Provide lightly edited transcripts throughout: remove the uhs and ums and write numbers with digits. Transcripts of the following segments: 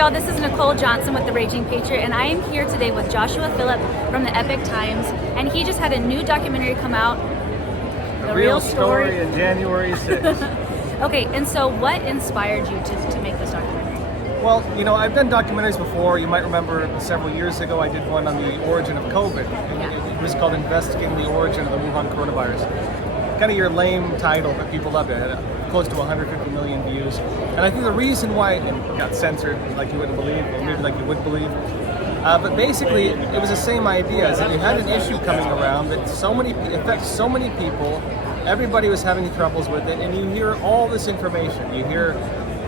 y'all, this is Nicole Johnson with The Raging Patriot, and I am here today with Joshua Philipp from the Epic Times, and he just had a new documentary come out, The Real Story in January 6th. Okay, and so what inspired you to make this documentary? Well, you know, I've done documentaries before. You might remember several years ago I did one on the origin of COVID. It was called Investigating the Origin of the Wuhan Coronavirus. Kind of your lame title, but people loved it. It had close to 150 million views. And I think the reason why it got censored, like you wouldn't believe, or maybe like you would believe, but basically it was the same idea, is that you had an issue coming around that affects so many people, everybody was having troubles with it, and you hear all this information. You hear,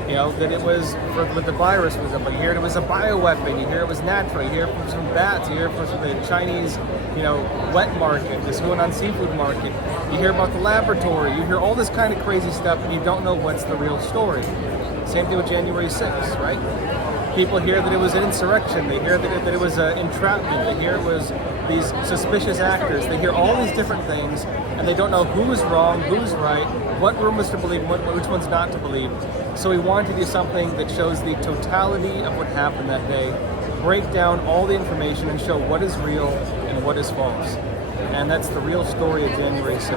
you know, that it was with the virus, you hear it was a bioweapon, you hear it was natural, you hear it from bats, you hear it from the Chinese, you know, wet market, this Hunan seafood market, you hear about the laboratory, you hear all this kind of crazy stuff, and you don't know what's the real story. Same thing with January 6th, right? People hear that it was an insurrection, they hear that it was an entrapment, they hear it was these suspicious actors, they hear all these different things, and they don't know who was wrong, who's right, what rumors to believe, which ones not to believe. So we wanted to do something that shows the totality of what happened that day, break down all the information and show what is real and what is false. And that's the real story of January 6th.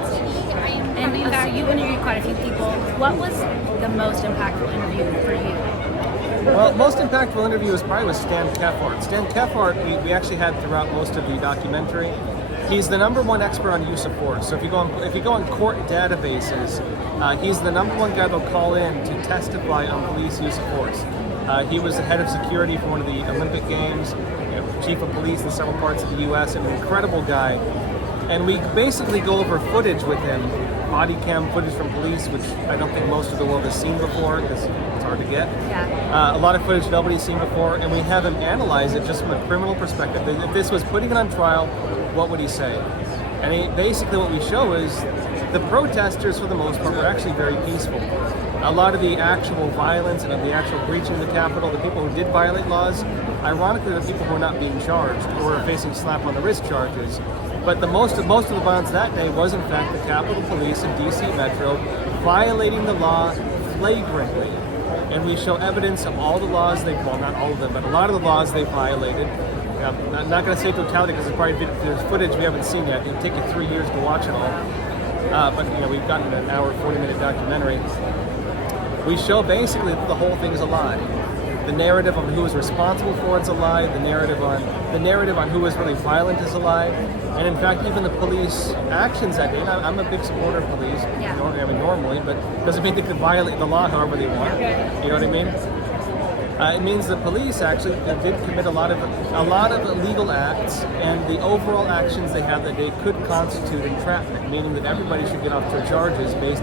And so you interviewed quite a few people. What was the most impactful interview for you? Well, most impactful interview was probably with Stan Kefart. Stan Kefart, we actually had throughout most of the documentary. He's the #1 expert on use of force. So if you go on court databases, he's the #1 guy they'll call in to testify on police use of force. He was the head of security for one of the Olympic Games, you know, chief of police in several parts of the U.S., and an incredible guy. And we basically go over footage with him, body cam footage from police, which I don't think most of the world has seen before because it's hard to get. Yeah. A lot of footage nobody's seen before, and we have him analyze it just from a criminal perspective. If this was putting it on trial, what would he say? And basically what we show is the protesters, for the most part, were actually very peaceful. A lot of the actual violence and the actual breaching of the Capitol, the people who did violate laws, ironically, the people who were not being charged or were facing slap on the wrist charges. But most of the violence that day was, in fact, the Capitol Police in D.C. Metro violating the law flagrantly. And we show evidence of all the laws well, not all of them, but a lot of the laws they violated. I'm not going to say totality because there's footage we haven't seen yet. It'll take you 3 years to watch it all. But you know, we've gotten an hour, 40-minute documentary. We show basically that the whole thing is a lie. The narrative on who was responsible for it's a lie. The narrative on who was really violent is a lie. And in fact, even the police actions that day. And I'm a big supporter of police. Yeah. Normally, but doesn't mean they can violate the law however they want. You know what I mean? It means the police actually did commit a lot of illegal acts, and the overall actions they had that day could constitute entrapment, meaning that everybody should get off their charges based,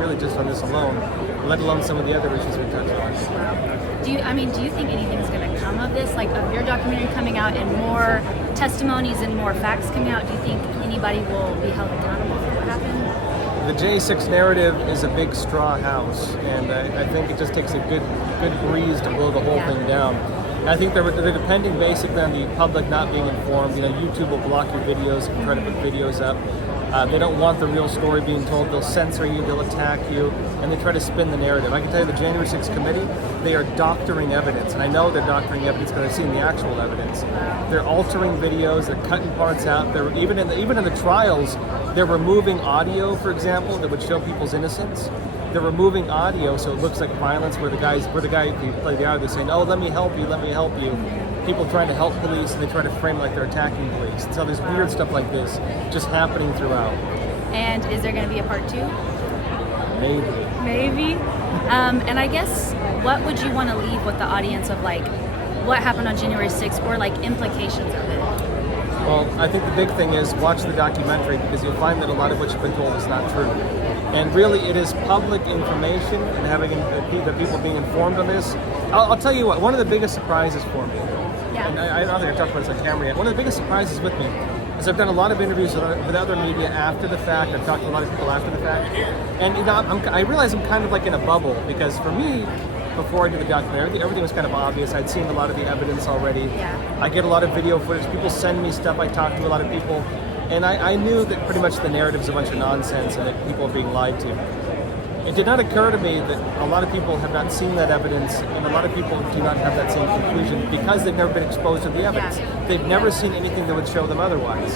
really just on this alone, let alone some of the other issues we touched on. Do you think anything's going to come of this, like of your documentary coming out and more testimonies and more facts coming out? Do you think anybody will be held accountable for what happened? The J6 narrative is a big straw house, and I think it just takes a good breeze to blow the whole thing down. And I think they're depending basically on the public not being informed. You know, YouTube will block your videos and try to put videos up. They don't want the real story being told. They'll censor you, they'll attack you, and they try to spin the narrative. I can tell you the January 6th committee, they are doctoring evidence, and I know they're doctoring evidence because I've seen the actual evidence. They're altering videos, they're cutting parts out. They're even in the trials, they're removing audio, for example, that would show people's innocence. They're removing audio so it looks like violence where the guy who played the audio is saying, "Oh, let me help you." People trying to help police, and they try to frame it like they're attacking police. So there's weird stuff like this just happening throughout. And is there going to be a part 2? Maybe. And I guess, what would you want to leave with the audience of, like, what happened on January 6th or, like, implications of it? Well, I think the big thing is watch the documentary, because you'll find that a lot of what you've been told is not true. And really, it is public information, and having the people being informed on this. I'll tell you what, one of the biggest surprises for me, and I don't think I talked about this on camera yet, one of the biggest surprises with me is I've done a lot of interviews with other media after the fact. I've talked to a lot of people after the fact. And you know, I realize I'm kind of like in a bubble, because for me, before I did the documentary, everything was kind of obvious. I'd seen a lot of the evidence already. Yeah. I get a lot of video footage. People send me stuff. I talk to a lot of people. And I knew that pretty much the narrative's a bunch of nonsense and that people are being lied to. It did not occur to me that a lot of people have not seen that evidence, and a lot of people do not have that same conclusion because they've never been exposed to the evidence. Yeah. They've never seen anything that would show them otherwise.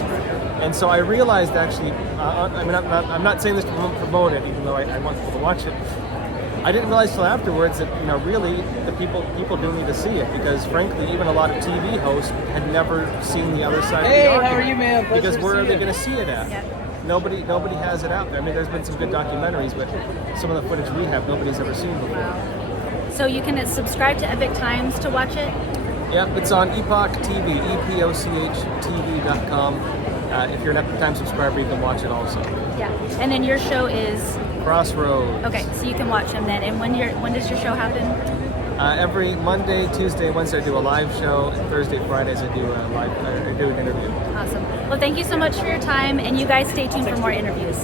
And so I realized actually, I'm not saying this to promote it, even though I want people to watch it. I didn't realize till afterwards that really the people do need to see it, because frankly even a lot of TV hosts had never seen the other side of the argument. How are you, man? Pleasure Because to where see are they you. going to see it at? Yeah. Nobody has it out there. I mean, there's been some good documentaries, but some of the footage we have, nobody's ever seen before. Wow. So you can subscribe to Epic Times to watch it? Yeah, it's on Epoch TV, EPOCHTV.com. If you're an Epic Times subscriber, you can watch it also. Yeah. And then your show is Crossroads. okay, so you can watch them then. And when does your show happen? Every Monday, Tuesday, Wednesday, I do a live show. And Thursday, Fridays, I do I do an interview. Awesome. Well, thank you so much for your time, and you guys stay tuned for more interviews.